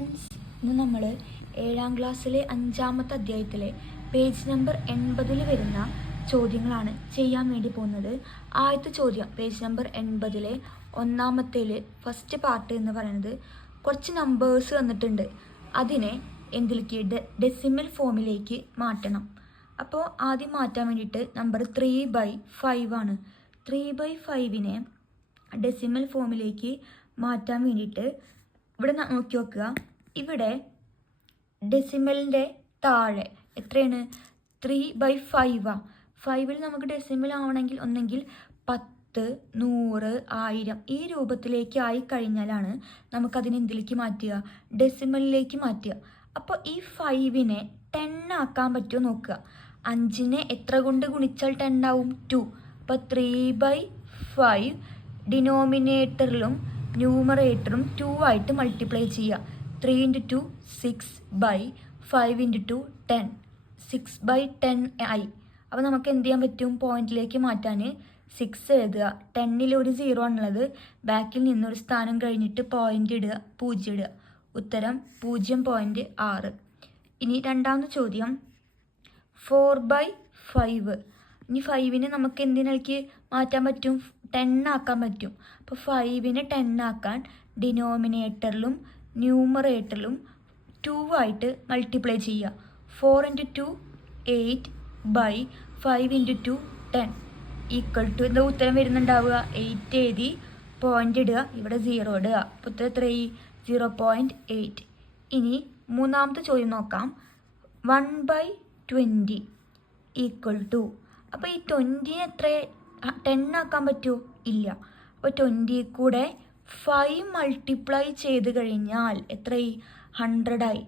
Friends, ഇന്ന് നമ്മൾ 7ാം ക്ലാസ്സിലെ 5ാമത്തെ അധ്യായത്തിലെ പേജ് നമ്പർ 80 വരുന്ന ചോദ്യങ്ങളാണ് ചെയ്യാൻ വേണ്ടി പോകുന്നത്. ആദ്യത്തെ ചോദ്യം പേജ് നമ്പർ 80 ഒന്നാമത്തേൽ ഫസ്റ്റ് പാർട്ട് എന്ന് പറയുന്നത് കുറച്ച് നമ്പേഴ്സ് വന്നിട്ടുണ്ട്. അതിനെ എന്തിലേക്ക് ഡെസിമൽ ഫോമിലേക്ക് മാറ്റണം. അപ്പോൾ ആദ്യം മാറ്റാൻ വേണ്ടിയിട്ട് നമ്പർ 3/5 ആണ്. 3/5നെ ഡെസിമൽ ഫോമിലേക്ക് മാറ്റാൻ വേണ്ടിയിട്ട് ഇവിടെ നോക്കി നോക്കുക. ഇവിടെ ഡെസിമലിൻ്റെ താഴെ എത്രയാണ്? 3/5 ആണ്. 5ൽ നമുക്ക് ഡെസിമൽ ആവണമെങ്കിൽ ഒന്നെങ്കിൽ 10, 100, 1000 ഈ രൂപത്തിലേക്ക് ആയി കഴിഞ്ഞാലാണ് നമുക്കതിനെ എന്തിലേക്ക് മാറ്റുക? ഡെസിമലിലേക്ക് മാറ്റുക. അപ്പോൾ ഈ 5നെ 10 ആക്കാൻ പറ്റുമോ നോക്കുക. 5നെ എത്ര കൊണ്ട് ഗുണിച്ചാൽ 10 ആവും? 2. അപ്പോൾ 3/5 ഡിനോമിനേറ്ററിലും ന്യൂമറേറ്ററും 2 ആയിട്ട് മൾട്ടിപ്ലൈ ചെയ്യുക. 3 × 2 6/5 × 2 10. 6/10 ആയി. അപ്പോൾ നമുക്ക് എന്ത് ചെയ്യാൻ പറ്റും? പോയിന്റിലേക്ക് മാറ്റാൻ 6 എഴുതുക. 10ൽ ഒരു 0 ആണുള്ളത്. ബാക്കിൽ നിന്നൊരു സ്ഥാനം കഴിഞ്ഞിട്ട് പോയിന്റ് ഇടുക, 0 ഇടുക. ഉത്തരം 0.6. ഇനി രണ്ടാമത്തെ ചോദ്യം 4/5. ഇനി 5നെ നമുക്ക് എന്തിനേക്ക് മാറ്റാൻ പറ്റും? 10 ആക്കാൻ പറ്റും. അപ്പോൾ 5നെ 10 ആക്കാൻ ഡിനോമിനേറ്ററിലും ന്യൂമറേറ്ററിലും 2 ആയിട്ട് മൾട്ടിപ്ലൈ ചെയ്യുക. 4 × 2 8/5 × 2 10 ഈക്വൽ ടു എന്താ ഉത്തരം വരുന്നുണ്ടാവുക? 8 എഴുതി പോയിന്റ് ഇടുക, ഇവിടെ 0 ഇടുക. അപ്പോൾ ഉത്തരം എത്രയായി? 0.8. ഇനി മൂന്നാമത്തെ ചോദ്യം നോക്കാം. 1/20 ഈക്വൽ ടു. അപ്പോൾ ഈ 20 എത്ര 10 ആക്കാൻ പറ്റുമോ? ഇല്ല. അപ്പോൾ 20 കൂടെ 5 മൾട്ടിപ്ലൈ ചെയ്ത് കഴിഞ്ഞാൽ എത്രയായി? 100 ആയി.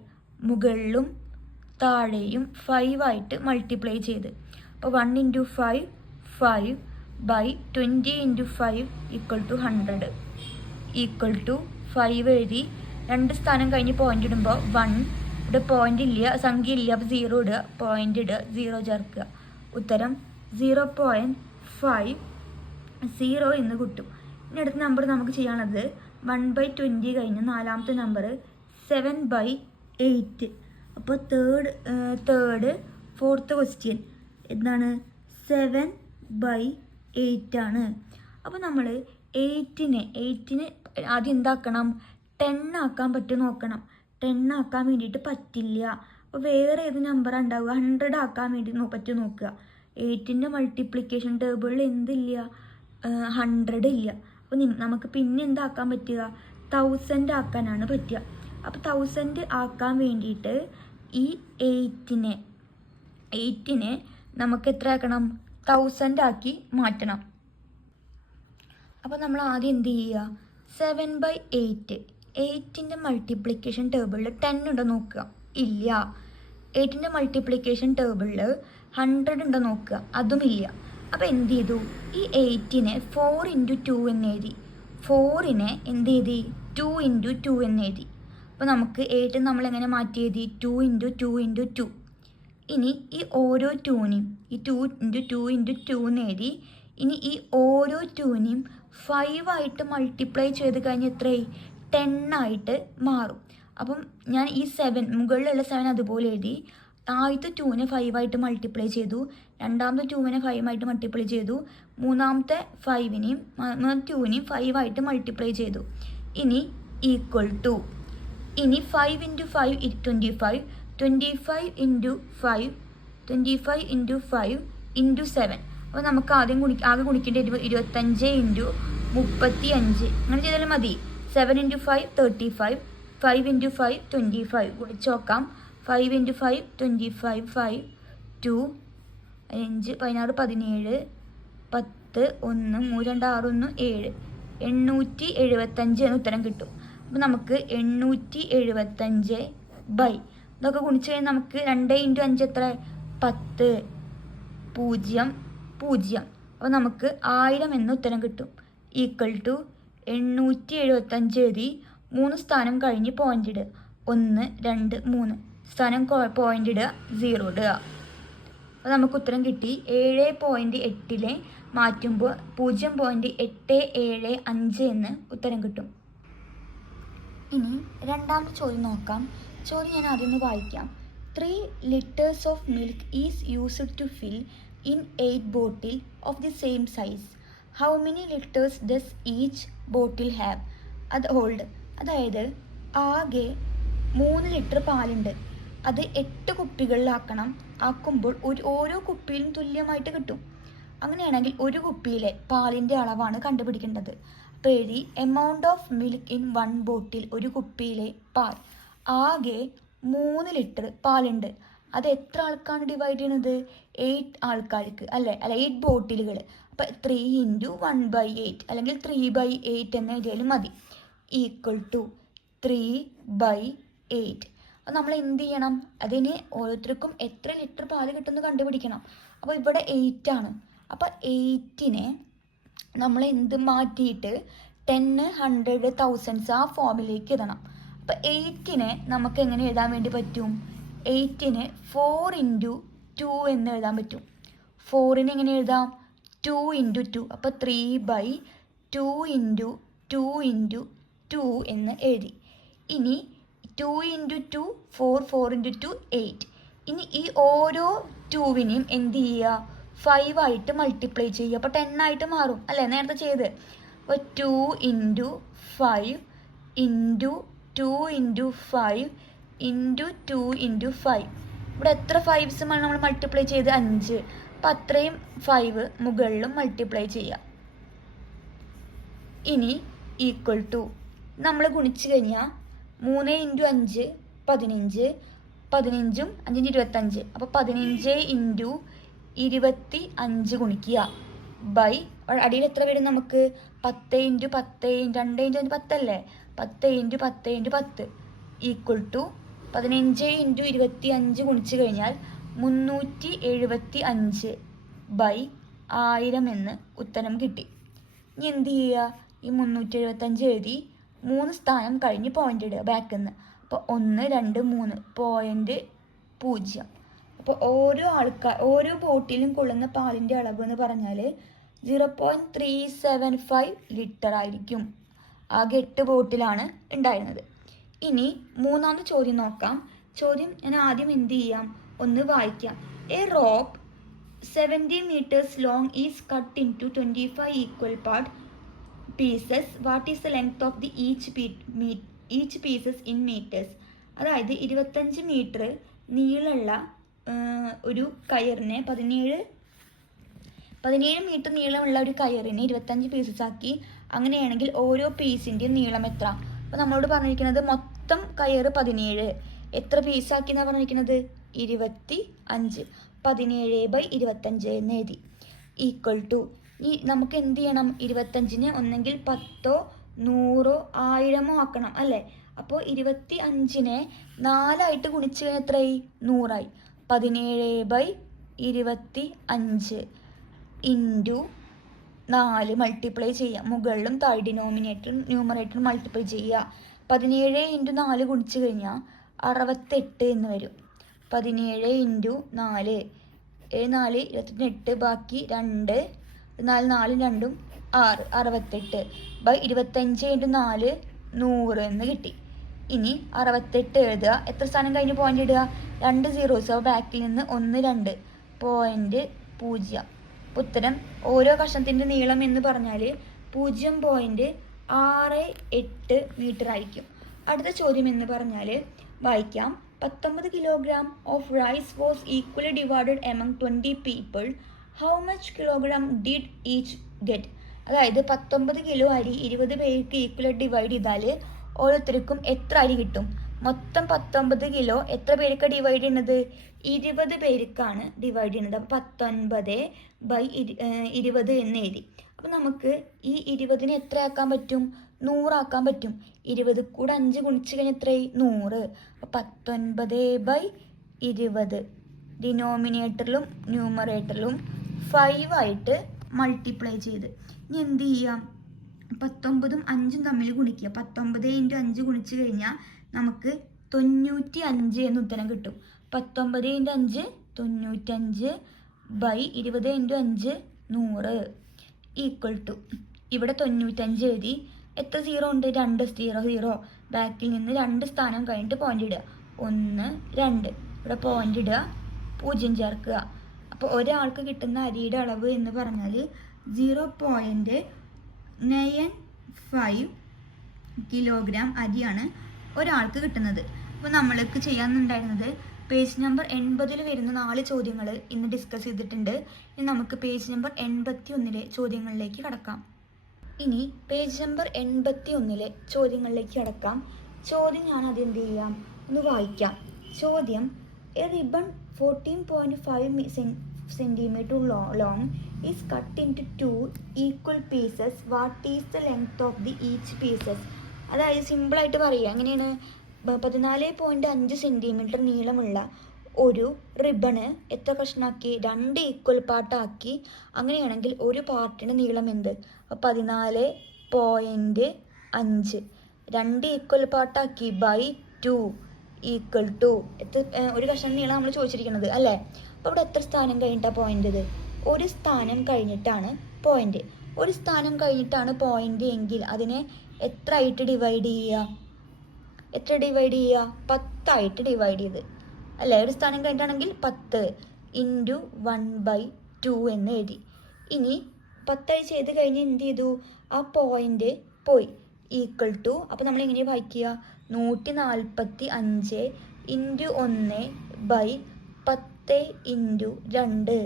മുകളിലും താഴെയും 5 ആയിട്ട് മൾട്ടിപ്ലൈ ചെയ്ത്. അപ്പോൾ 1 × 5 5/20 × 5 ഈക്വൽ ടു 100 ഈക്വൽ ടു 5 എഴുതി 2 സ്ഥാനം കഴിഞ്ഞ് പോയിന്റ് ഇടുമ്പോൾ 1 ഇവിടെ പോയിന്റ് ഇല്ല, സംഖ്യ ഇല്ല. അപ്പോൾ 0 ഇടുക, പോയിന്റ് ഇടുക, 0 ചേർക്കുക. ഉത്തരം 0.50 എന്ന് കിട്ടും. ഇനി അടുത്ത നമ്പർ നമുക്ക് ചെയ്യാനുള്ളത് 1/20 കഴിഞ്ഞ് നാലാമത്തെ നമ്പർ 7/8. അപ്പോൾ ഫോർത്ത് ക്വസ്റ്റ്യൻ എന്താണ്? 7/8 ആണ്. അപ്പോൾ നമ്മൾ 8നെ ആദ്യം എന്താക്കണം? 10 ആക്കാൻ പറ്റുമോ നോക്കണം. 10 ആക്കാൻ വേണ്ടിയിട്ട് പറ്റില്ല. അപ്പോൾ വേറെ ഏത് നമ്പറാണ് ഉണ്ടാവുക? 100 ആക്കാൻ വേണ്ടി പറ്റുമോ നോക്കുക. 8ൻ്റെ മൾട്ടിപ്ലിക്കേഷൻ ടേബിളിൽ എന്തില്ല? 100 ഇല്ല. അപ്പോൾ നമുക്ക് പിന്നെ എന്താക്കാൻ പറ്റുക? 1000 ആക്കാനാണ് പറ്റുക. അപ്പോൾ 1000 ആക്കാൻ വേണ്ടിയിട്ട് ഈ 8നെ നമുക്ക് എത്ര ആക്കണം? 1000 ആക്കി മാറ്റണം. അപ്പോൾ നമ്മൾ ആദ്യം എന്ത് ചെയ്യുക? 7/8 8ൻ്റെ മൾട്ടിപ്ലിക്കേഷൻ ടേബിളിൽ 10 ഉണ്ടോ നോക്കുക. ഇല്ല. 8ൻ്റെ മൾട്ടിപ്ലിക്കേഷൻ ടേബിളിൽ 100 ഉണ്ടോ നോക്കുക. അതുമില്ല. അപ്പോൾ എന്ത് ചെയ്തു? ഈ 8നെ 4 × 2 എന്ന് എഴുതി. 4നെ എന്ത് ചെയ്തി? 2 × 2 എന്ന് എഴുതി. അപ്പോൾ നമുക്ക് 8 നമ്മൾ എങ്ങനെ മാറ്റി എഴുതി? 2 × 2 × 2. ഇനി ഈ ഓരോ 2നെയും ഈ 2 × 2 × 2 എന്ന് എഴുതി. ഇനി ഈ ഓരോ 2നെയും 5 ആയിട്ട് മൾട്ടിപ്ലൈ ചെയ്ത് കഴിഞ്ഞ് എത്രയായി? 10 ആയിട്ട് മാറും. അപ്പം ഞാൻ ഈ 7 മുകളിലുള്ള 7 അതുപോലെ എഴുതി. ആദ്യത്തെ 2നെ 5 ആയിട്ട് മൾട്ടിപ്ലൈ ചെയ്തു. രണ്ടാമത്തെ 2നെ 5 ആയിട്ട് മൾട്ടിപ്ലൈ ചെയ്തു. മൂന്നാമത്തെ 2നെയും 5 ആയിട്ട് മൾട്ടിപ്ലൈ ചെയ്തു. ഇനി ഈക്വൽ ടു. ഇനി 5 × 5 25. 25 × 5 × 7. അപ്പോൾ നമുക്ക് ആകെ ഗുണിക്കേണ്ട 25 × 35. അങ്ങനെ ചെയ്താലും മതി. 7 × 5 35. 5 × 5 25. ഗുണിച്ച് നോക്കാം. 5 × 5 25. 5 2 5 16 17 10 1 3 2 6 1 7 875 എന്ന് ഉത്തരം കിട്ടും. അപ്പോൾ നമുക്ക് 875 ഇതൊക്കെ ഗുണിച്ച് കഴിഞ്ഞാൽ നമുക്ക് 2 × 5 എത്ര? 10 0 0. അപ്പോൾ നമുക്ക് 1000 എന്ന ഉത്തരം കിട്ടും. ഈക്വൽ ടു 875 എഴുതി 3 സ്ഥാനം കഴിഞ്ഞ് പോയിന്റ് ഇടുക. 1 2 3 സ്ഥാനം പോയിന്റ് ഇടുക, 0 ഇടുക. അപ്പോൾ നമുക്ക് ഉത്തരം കിട്ടി. 7.8 മാറ്റുമ്പോൾ 0.875 എന്ന് ഉത്തരം കിട്ടും. ഇനി രണ്ടാമത്തെ ചോദ്യം നോക്കാം. ചോദ്യം ഞാൻ ആദ്യം ഒന്ന് വായിക്കാം. 3 liters of milk is used to fill in 8 bottle of the same size. How many liters does each bottle have? അത് ഓൾഡ്, അതായത് ആകെ 3 ലിറ്റർ പാലുണ്ട്. അത് 8 കുപ്പികളിലാക്കണം. ആക്കുമ്പോൾ ഓരോ കുപ്പിയിലും തുല്യമായിട്ട് കിട്ടും. അങ്ങനെയാണെങ്കിൽ ഒരു കുപ്പിയിലെ പാലിൻ്റെ അളവാണ് കണ്ടുപിടിക്കേണ്ടത്. അപ്പോൾ എഴുതി എമൗണ്ട് ഓഫ് മിൽക്ക് ഇൻ 1 ബോട്ടിൽ, ഒരു കുപ്പിയിലെ പാൽ. ആകെ 3 ലിറ്റർ പാലുണ്ട്. അത് എത്ര ആൾക്കാണ് ഡിവൈഡ് ചെയ്യണത്? 8 ആൾക്കാർക്ക് അല്ലേ, 8 ബോട്ടിലുകൾ. അപ്പോൾ 3 × 1/8 അല്ലെങ്കിൽ 3/8 എന്ന് എഴുതിയാലും മതി. Equal to 3/8. അപ്പോൾ നമ്മൾ എന്ത് ചെയ്യണം? അതിന് ഓരോരുത്തർക്കും എത്ര ലിറ്റർ പാല് കിട്ടുമെന്ന് കണ്ടുപിടിക്കണം. അപ്പോൾ ഇവിടെ 8 ആണ്. അപ്പോൾ 8നെ നമ്മൾ എന്ത് മാറ്റിയിട്ട് 10, 100, thousands ആ ഫോമിലേക്ക് ഇടണം. അപ്പോൾ 8നെ നമുക്ക് എങ്ങനെ എഴുതാൻ വേണ്ടി പറ്റും? 8നെ 4 × 2 എന്ന് എഴുതാൻ പറ്റും. 4നെ എങ്ങനെ എഴുതാം? 2 × 2. അപ്പോൾ 3/2 × 2 × 2 എന്ന് എഴുതി. ഇനി 2 × 2 4, 4 × 2 8. ഇനി ഈ ഓരോ 2വിനെയും എന്ത് ചെയ്യുക? 5 ആയിട്ട് മൾട്ടിപ്ലൈ ചെയ്യുക. അപ്പോൾ 10 ആയിട്ട് മാറും അല്ലേ, നേരത്തെ ചെയ്ത്. അപ്പോൾ 2 × 5 × 2 × 5 × 2 × 5. ഇവിടെ എത്ര 5s നമ്മൾ മൾട്ടിപ്ലൈ ചെയ്ത്? 5. അപ്പം അത്രയും 5 മുകളിലും മൾട്ടിപ്ലൈ ചെയ്യുക. ഇനി ഈക്വൽ ടു നമ്മൾ ഗുണിച്ച് കഴിഞ്ഞാൽ 3 × 5 15, 15ഉം 5 25. അപ്പോൾ 15 × 25 ഗുണിക്കുക ബൈ അടിയിൽ എത്ര വരും നമുക്ക്? 10 × 10 2 × 10 അല്ലേ, 10 × 10 × 10 ഈക്വൽ ടു 15 × 25 ഗുണിച്ച് കഴിഞ്ഞാൽ 375 ബൈ 1000 എന്ന് ഉത്തരം കിട്ടി. ഇനി എന്ത് ചെയ്യുക? ഈ 375 എഴുതി 3 സ്ഥാനം കഴിഞ്ഞ് പോയിൻ്റ് ഇടുക ബാക്കിൽ നിന്ന്. അപ്പോൾ 1 2 3 0. അപ്പോൾ ഓരോ ബോട്ടിലും കൊള്ളുന്ന പാലിൻ്റെ അളവ് എന്ന് പറഞ്ഞാൽ 0.375 ലിറ്റർ ആയിരിക്കും. ആകെ 8 ബോട്ടിലാണ് ഉണ്ടായിരുന്നത്. ഇനി മൂന്നാമത്തെ ചോദ്യം നോക്കാം. ചോദ്യം ഞാൻ ആദ്യം എന്ത് ചെയ്യാം? ഒന്ന് വായിക്കാം. A rope 70 meters long is cut into 25 equal part pieces. What is the length of the each pieces in meters? അതായത് 25 മീറ്റർ നീളമുള്ള ഒരു കയറിനെ 17 മീറ്റർ നീളമുള്ള ഒരു കയറിനെ 25 പീസസ് ആക്കി. അങ്ങനെയാണെങ്കിൽ ഓരോ പീസിൻ്റെ നീളം എത്ര? അപ്പോൾ നമ്മളോട് പറഞ്ഞിരിക്കുന്നത് മൊത്തം കയറ് 17. എത്ര പീസാക്കി എന്നാണ് പറഞ്ഞിരിക്കുന്നത്? 25. 17/25 എന്ന് എഴുതി. ഈക്വൽ ടു ഈ നമുക്ക് എന്ത് ചെയ്യണം? 25നെ ഒന്നെങ്കിൽ 10, 100, 1000 ആക്കണം അല്ലേ. അപ്പോൾ 25നെ 4 ഗുണിച്ച് കഴിഞ്ഞാൽ എത്രയായി? 100 ആയി. 17/25 ഇൻറ്റു 4 മൾട്ടിപ്ലൈ ചെയ്യുക. മുകളിലും താഴെ ഡിനോമിനേറ്ററും ന്യൂമറേറ്ററും മൾട്ടിപ്ലൈ ചെയ്യുക. 17 × 4 ഗുണിച്ച് കഴിഞ്ഞാൽ 68 എന്ന് വരും. 17 × 4 4 28 ബാക്കി 2 4 4 2 6 68 ബൈ 25 × 4 100 എന്ന് കിട്ടി. ഇനി 68 എഴുതുക. എത്ര സ്ഥാനം കഴിഞ്ഞ് പോയിന്റ് ഇടുക? 2 zeros. അപ്പോൾ ബാക്കിൽ നിന്ന് 1 2 0. ഉത്തരം ഓരോ കഷ്ണത്തിൻ്റെ നീളം എന്ന് പറഞ്ഞാൽ 0.68 മീറ്റർ ആയിരിക്കും. അടുത്ത ചോദ്യം എന്ന് പറഞ്ഞാൽ വായിക്കാം. 19 kilogram of rice was equally divided among 20 people. How much kilogram did each get? അതായത് 19 കിലോ അരി 20 പേർക്ക് ഈക്വലായിട്ട് ഡിവൈഡ് ചെയ്താൽ ഓരോരുത്തർക്കും എത്ര അരി കിട്ടും? മൊത്തം 19 കിലോ എത്ര പേർക്ക് ഡിവൈഡ് ചെയ്യുന്നത്? 20 പേർക്കാണ് ഡിവൈഡ് ചെയ്യുന്നത്. അപ്പോൾ 19/20 എന്ന് എഴുതി. അപ്പോൾ നമുക്ക് ഈ 20നെ എത്ര ആക്കാൻ പറ്റും? 100 ആക്കാൻ പറ്റും. 20 കൂടെ 5 ഗുണിച്ച് കഴിഞ്ഞാൽ എത്രയായി? 100. അപ്പോൾ 19/20 ഡിനോമിനേറ്ററിലും ന്യൂമറേറ്ററിലും 5 ആയിട്ട് മൾട്ടിപ്ലൈ ചെയ്ത് ഇനി എന്ത് ചെയ്യാം? 19ഉം 5ഉം തമ്മിൽ ഗുണിക്കുക. 19 × 5 ഗുണിച്ച് കഴിഞ്ഞാൽ നമുക്ക് 95 എന്ന് ഉത്തരം കിട്ടും. 19 × 5 95 ബൈ 20 × 5 100 ഈക്വൽ ടു ഇവിടെ 95 എഴുതി. എത്ര സീറോ ഉണ്ട്? 2 0 0. ബാക്കിൽ നിന്ന് 2 സ്ഥാനം കഴിഞ്ഞിട്ട് പോയിന്റ് ഇടുക. 1 2 ഇവിടെ പോയിന്റ് ഇടുക, 0 ചേർക്കുക. അപ്പോൾ ഒരാൾക്ക് കിട്ടുന്ന അരിയുടെ അളവ് എന്ന് പറഞ്ഞാൽ 0.95 കിലോഗ്രാം അരിയാണ് ഒരാൾക്ക് കിട്ടുന്നത്. അപ്പോൾ നമ്മൾക്ക് ചെയ്യാനുണ്ടായിരുന്നത് പേജ് നമ്പർ 80 വരുന്ന 4 ചോദ്യങ്ങൾ ഇന്ന് ഡിസ്കസ് ചെയ്തിട്ടുണ്ട്. ഇനി നമുക്ക് പേജ് നമ്പർ 81 ചോദ്യങ്ങളിലേക്ക് കടക്കാം. ഇനി പേജ് നമ്പർ 81 ചോദ്യങ്ങളിലേക്ക് കടക്കാം. ചോദ്യം ഞാൻ അതെന്ത് ചെയ്യാം, ഒന്ന് വായിക്കാം. ചോദ്യം: A ribbon 14.5 centimeter long is cut into 2 equal pieces. What is the length of the each pieces? അതായത് സിമ്പിളായിട്ട് പറയുക, എങ്ങനെയാണ്? 14.5 സെൻറ്റിമീറ്റർ നീളമുള്ള ഒരു റിബണ് എത്ര കഷ്ണാക്കി? 2 ഈക്വൽ പാർട്ടാക്കി. അങ്ങനെയാണെങ്കിൽ ഒരു പാർട്ടിൻ്റെ നീളം എന്ത്? 14.5 2 ഈക്വൽ പാർട്ടാക്കി ബൈ 2 ഈക്വൽ ടു ഒരു കഷ്ണം നീളം നമ്മൾ ചോദിച്ചിരിക്കുന്നത് അല്ലേ? അപ്പോൾ ഇവിടെ എത്ര സ്ഥാനം കഴിഞ്ഞിട്ടാണ് പോയിന്റ്? ഇത് ഒരു സ്ഥാനം കഴിഞ്ഞിട്ടാണ് പോയിന്റ്. ഒരു സ്ഥാനം കഴിഞ്ഞിട്ടാണ് പോയിന്റ് എങ്കിൽ അതിനെ എത്ര ആയിട്ട് ഡിവൈഡ് ചെയ്യുക? 10 ഡിവൈഡ് ചെയ്ത് അല്ലേ? ഒരു സ്ഥാനം കഴിഞ്ഞിട്ടാണെങ്കിൽ 10 × 1/2 എന്ന് എഴുതി. ഇനി 10 ചെയ്ത് കഴിഞ്ഞ് എന്ത് ചെയ്തു? ആ പോയിന്റ് പോയി ഈക്വൽ ടു. അപ്പോൾ നമ്മൾ എങ്ങനെയാണ് വായിക്കുക? 145 × 1/10 × 2.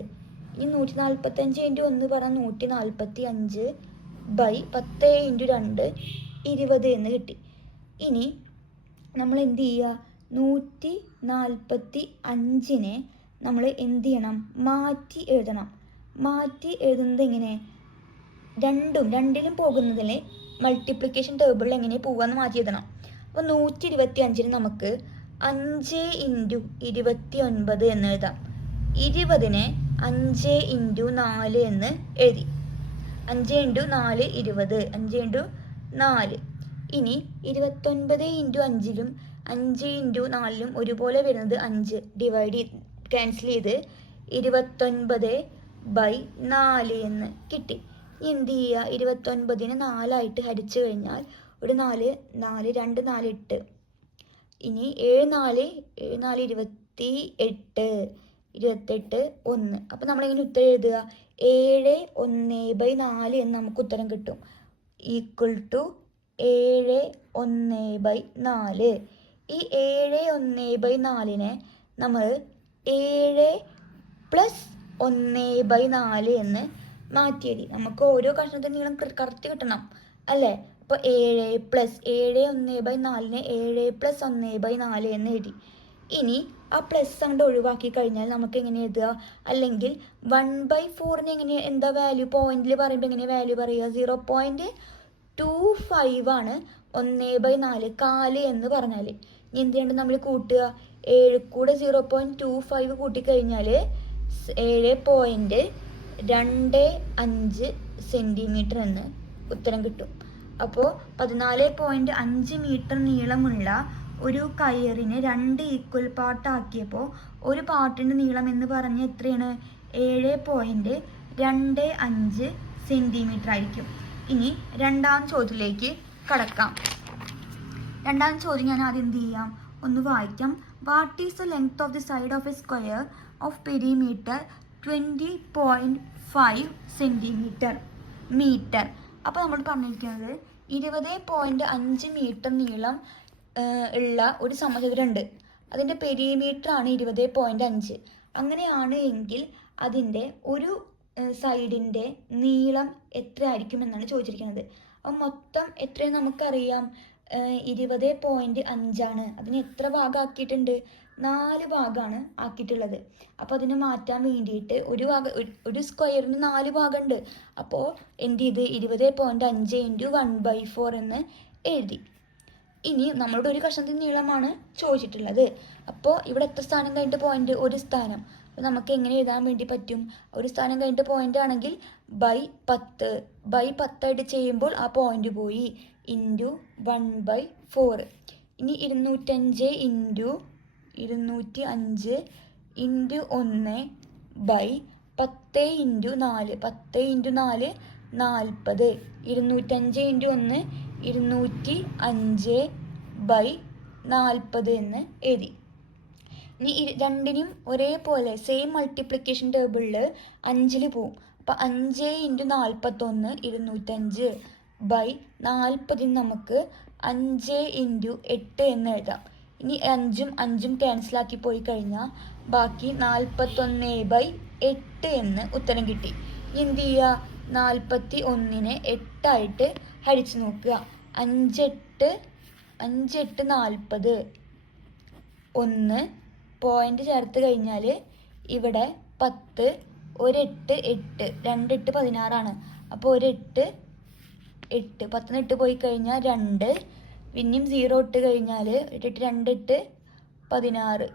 ഇനി 145 × 1 പറഞ്ഞാൽ 145 10 × 2 20 എന്ന് കിട്ടി. ഇനി നമ്മൾ എന്ത് ചെയ്യുക? 145നെ നമ്മൾ എന്ത് ചെയ്യണം? മാറ്റി എഴുതണം. മാറ്റി എഴുതുന്നത് എങ്ങനെ? രണ്ടിലും പോകുന്നതിന് മൾട്ടിപ്ലിക്കേഷൻ ടേബിളിൽ എങ്ങനെ പോകാമെന്ന് മാറ്റി എഴുതണം. അപ്പോൾ 125ന് നമുക്ക് 5 × 29 എന്ന് എഴുതാം. 20നെ 5 × 4 എന്ന് എഴുതി. 5 × 4 20. 5 × 4. ഇനി 29 × 5ലും 5 × 4ലും ഒരുപോലെ വരുന്നത് 5. ഡിവൈഡ് ക്യാൻസൽ ചെയ്ത് 29/4 എന്ന് കിട്ടി. എന്ത് ചെയ്യുക? 29നെ 4 ഹരിച്ചു കഴിഞ്ഞാൽ ഒരു 4 2 4 8. ഇനി 7 4 28 1. അപ്പോൾ നമ്മളിങ്ങനെ ഉത്തരം എഴുതുക 7/1/4 എന്ന് നമുക്ക് ഉത്തരം കിട്ടും. Equal to 7/1/4. ഈ 7/1/4നെ നമ്മൾ 7 + 1/4 എന്ന് മാറ്റിയെഴുതി. നമുക്ക് ഓരോ കഷ്ണത്തിൻ്റെ നീളം കറക്റ്റ് കിട്ടണം അല്ലേ? അപ്പോൾ 7 + 7/1/4നെ 7 + 1/4 എന്ന് എഴുതി. ഇനി ആ പ്ലസ് അങ്ങോട്ട് ഒഴിവാക്കി കഴിഞ്ഞാൽ നമുക്ക് എങ്ങനെ എഴുതുക? അല്ലെങ്കിൽ 1/4ന് എന്താ വാല്യൂ? പോയിന്റിൽ പറയുമ്പോൾ എങ്ങനെ വാല്യൂ പറയുക? 0.25 ആണ് 1/4 കാല് എന്ന് പറഞ്ഞാൽ. ഇനി എന്ത് ചെയ്യേണ്ടത്? നമ്മൾ കൂട്ടുക. 7 കൂടെ 0.25 കൂട്ടിക്കഴിഞ്ഞാൽ 7.25 സെൻറ്റിമീറ്റർ എന്ന് ഉത്തരം കിട്ടും. അപ്പോൾ 14.5 മീറ്റർ നീളമുള്ള ഒരു കയറിനെ 2 ഈക്വൽ പാർട്ടാക്കിയപ്പോൾ ഒരു പാർട്ടിൻ്റെ നീളം എന്ന് പറഞ്ഞാൽ എത്രയാണ്? 7.25 സെൻറ്റിമീറ്റർ ആയിരിക്കും. ഇനി രണ്ടാം ചോദ്യത്തിലേക്ക് കടക്കാം. രണ്ടാം ചോദ്യം ഞാൻ ആദ്യം എന്ത് ചെയ്യാം? ഒന്ന് വായിക്കാം. What is the length of the side of A square of perimeter 20.5 centimetre? അപ്പോൾ നമ്മൾ പറഞ്ഞിരിക്കുന്നത് 20.5 മീറ്റർ നീളം ഉള്ള ഒരു സമചതുരമുണ്ട്. അതിൻ്റെ പെരിമീറ്റർ ആണ് 20.5. അങ്ങനെയാണ് എങ്കിൽ അതിൻ്റെ ഒരു സൈഡിൻ്റെ നീളം എത്ര ആയിരിക്കും എന്നാണ് ചോദിച്ചിരിക്കുന്നത്. അപ്പം മൊത്തം എത്രയെന്ന് നമുക്കറിയാം. 20.5 ആണ്. അതിന് എത്ര ഭാഗമാക്കിയിട്ടുണ്ട്? 4 ഭാഗമാണ് ആക്കിയിട്ടുള്ളത്. അപ്പോൾ അതിനെ മാറ്റാൻ വേണ്ടിയിട്ട് ഒരു സ്ക്വയറിന് 4 ഭാഗമുണ്ട്. അപ്പോൾ എന്ത് ചെയ്ത് 20.5 × 1/4 എന്ന് എഴുതി. ഇനി നമ്മളോട് ഒരു കഷ്ണത്തിൻ്റെ നീളമാണ് ചോദിച്ചിട്ടുള്ളത്. അപ്പോൾ ഇവിടെ എത്ര സ്ഥാനം കഴിഞ്ഞിട്ട് പോയിന്റ്? ഒരു സ്ഥാനം. അപ്പോൾ നമുക്ക് എങ്ങനെ എഴുതാൻ വേണ്ടി പറ്റും? ഒരു സ്ഥാനം കഴിഞ്ഞിട്ട് പോയിന്റ് ആണെങ്കിൽ /10 /10 ചെയ്യുമ്പോൾ ആ പോയിന്റ് പോയി × 1/4. ഇനി 205 × 1/1 × 10 × 4 10 × 4 40. 205 × 1 205/40 എന്ന് എഴുതി. ഇനി രണ്ടിനും ഒരേപോലെ സെയിം മൾട്ടിപ്ലിക്കേഷൻ ടേബിളിൽ 5 പോവും. അപ്പം 5 × 41 205/40 നമുക്ക് 5 × 8 എന്ന് എഴുതാം. ഇനി 5ഉം 5ഉം ക്യാൻസലാക്കി പോയി കഴിഞ്ഞാൽ ബാക്കി 41/8 എന്ന് ഉത്തരം കിട്ടി. ഇനി എന്ത് ചെയ്യുക? 41നെ 8 ഹരിച്ച് നോക്കുക. 5 8 40. 1 പോയിന്റ് ചേർത്ത് കഴിഞ്ഞാൽ ഇവിടെ 10, 1 8 8, 2 8 16 അപ്പോൾ 1 8 8, 10 8 പോയി കഴിഞ്ഞാൽ 2, പിന്നെയും 0 ഇട്ട് കഴിഞ്ഞാൽ 8 2 8 16,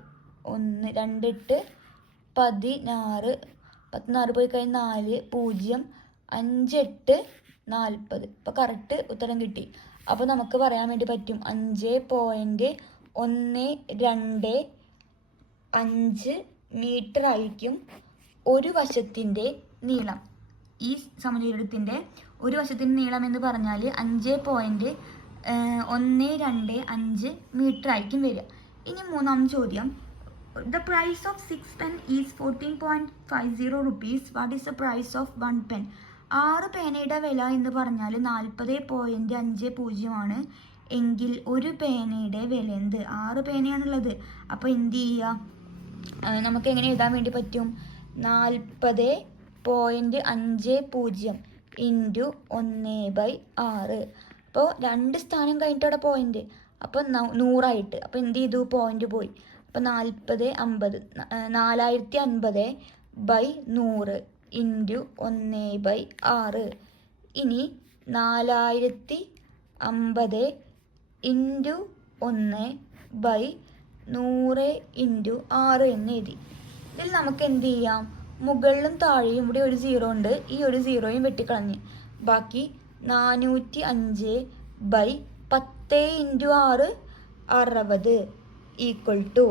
1 2 8 16, 16 പോയി കഴിഞ്ഞാൽ 4, 0, 5 8 40. അപ്പോൾ കറക്റ്റ് ഉത്തരം കിട്ടി. അപ്പോൾ നമുക്ക് പറയാൻ വേണ്ടി പറ്റും 5.125 മീറ്റർ ആയിരിക്കും ഒരു വശത്തിൻ്റെ നീളം. ഈ സമചതുരത്തിൻ്റെ ഒരു വശത്തിൻ്റെ നീളം എന്ന് പറഞ്ഞാൽ 5.125 മീറ്റർ ആയിരിക്കും വരിക. ഇനി മൂന്നാം ചോദ്യം, the price of 6 pen is 14.50 rupees. What is the price of 1 pen? 6 പേനയുടെ വില എന്ന് പറഞ്ഞാൽ 40.50 എങ്കിൽ ഒരു പേനയുടെ വില എന്ത്? 6 പേനയാണുള്ളത്. അപ്പോൾ എന്ത് ചെയ്യുക? നമുക്ക് എങ്ങനെ എഴുതാൻ വേണ്ടി പറ്റും? 40.50 × 1/6. അപ്പോൾ 2 സ്ഥാനം കഴിഞ്ഞിട്ട് അവിടെ പോയിന്റ്, അപ്പോൾ 100 അപ്പോൾ എന്ത് ചെയ്തു? പോയിന്റ് പോയി. അപ്പോൾ 4050 4050/100 × 1/6. ഇനി 4050 × 1/100 × 6 എന്ന് എഴുതി. ഇതിൽ നമുക്ക് എന്ത് ചെയ്യാം? മുകളിലും താഴെയും ഇവിടെ ഒരു 0 ഉണ്ട്, ഈ ഒരു 0യും വെട്ടിക്കളഞ്ഞ് ബാക്കി 405/10 × 6 60 =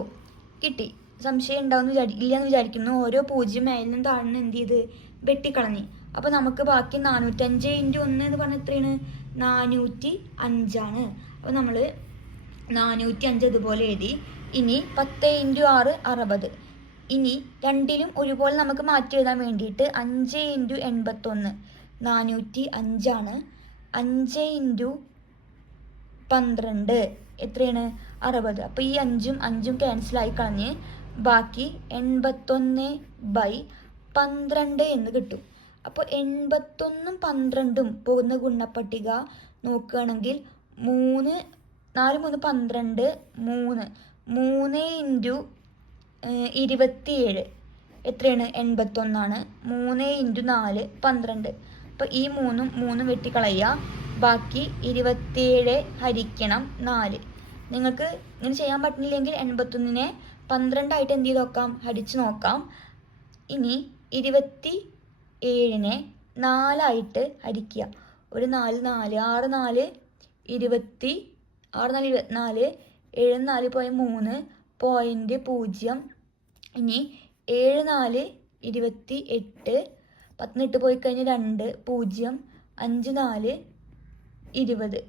കിട്ടി. സംശയം ഉണ്ടാവുമെന്ന് ഇല്ലയെന്ന് വിചാരിക്കുന്നു. ഓരോ 0 മേലിനും താഴ്ന്നും എന്ത് ചെയ്ത് വെട്ടിക്കളഞ്ഞ്. അപ്പോൾ നമുക്ക് ബാക്കി 405 × 1 എന്ന് പറഞ്ഞാൽ എത്രയാണ്? 405. അപ്പോൾ നമ്മൾ 405 ഇതുപോലെ എഴുതി. ഇനി 10 × 6 60. ഇനി രണ്ടിലും ഒരുപോലെ നമുക്ക് മാറ്റി എഴുതാൻ വേണ്ടിയിട്ട് 5 × 81 405. 5 × 12 എത്രയാണ്? 60. അപ്പോൾ ഈ 5ഉം 5ഉം ക്യാൻസലായി കളഞ്ഞ് ബാക്കി 81/12 എന്ന് കിട്ടും. അപ്പോൾ 81ഉം 12ഉം പോകുന്ന ഗുണപ്പട്ടിക നോക്കുകയാണെങ്കിൽ 3 4 3 12 3 3 × 27 എത്രയാണ്? 81. 3 × 4 12. അപ്പോൾ ഈ 3ഉം 3ഉം വെട്ടിക്കളയുക. ബാക്കി 27 ഹരിക്കണം 4. നിങ്ങൾക്ക് ഇങ്ങനെ ചെയ്യാൻ പറ്റുന്നില്ലെങ്കിൽ 81നെ 12 എന്ത് ചെയ്ത് നോക്കാം? ഹരിച്ച് നോക്കാം. ഇനി 27നെ 4 ഹരിക്കുക. ഒരു 4 4 6 4 20 6 4 24 7 4 3 0. ഇനി 7 4 28 10 8 പോയി കഴിഞ്ഞ് 2 0 5 4 20.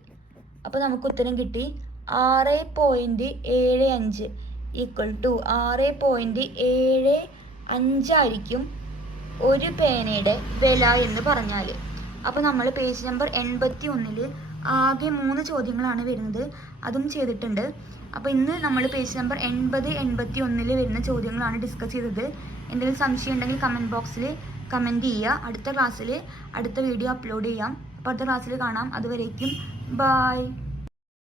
അപ്പോൾ നമുക്ക് ഉത്തരം കിട്ടി 6.75 = 6.75 ആയിരിക്കും ഒരു പേനയുടെ വില എന്ന് പറഞ്ഞാൽ. അപ്പോൾ നമ്മൾ പേജ് നമ്പർ 81 ആകെ 3 ചോദ്യങ്ങളാണ് വരുന്നത്, അതും ചെയ്തിട്ടുണ്ട്. അപ്പോൾ ഇന്ന് നമ്മൾ പേജ് നമ്പർ 80 81 വരുന്ന ചോദ്യങ്ങളാണ് ഡിസ്കസ് ചെയ്തത്. എന്തെങ്കിലും സംശയം ഉണ്ടെങ്കിൽ കമൻറ്റ് ബോക്സിൽ കമൻറ്റ് ചെയ്യുക. അടുത്ത ക്ലാസ്സിൽ അടുത്ത വീഡിയോ അപ്ലോഡ് ചെയ്യാം. അപ്പോൾ അടുത്ത ക്ലാസ്സിൽ കാണാം. അതുവരേക്കും ബൈ.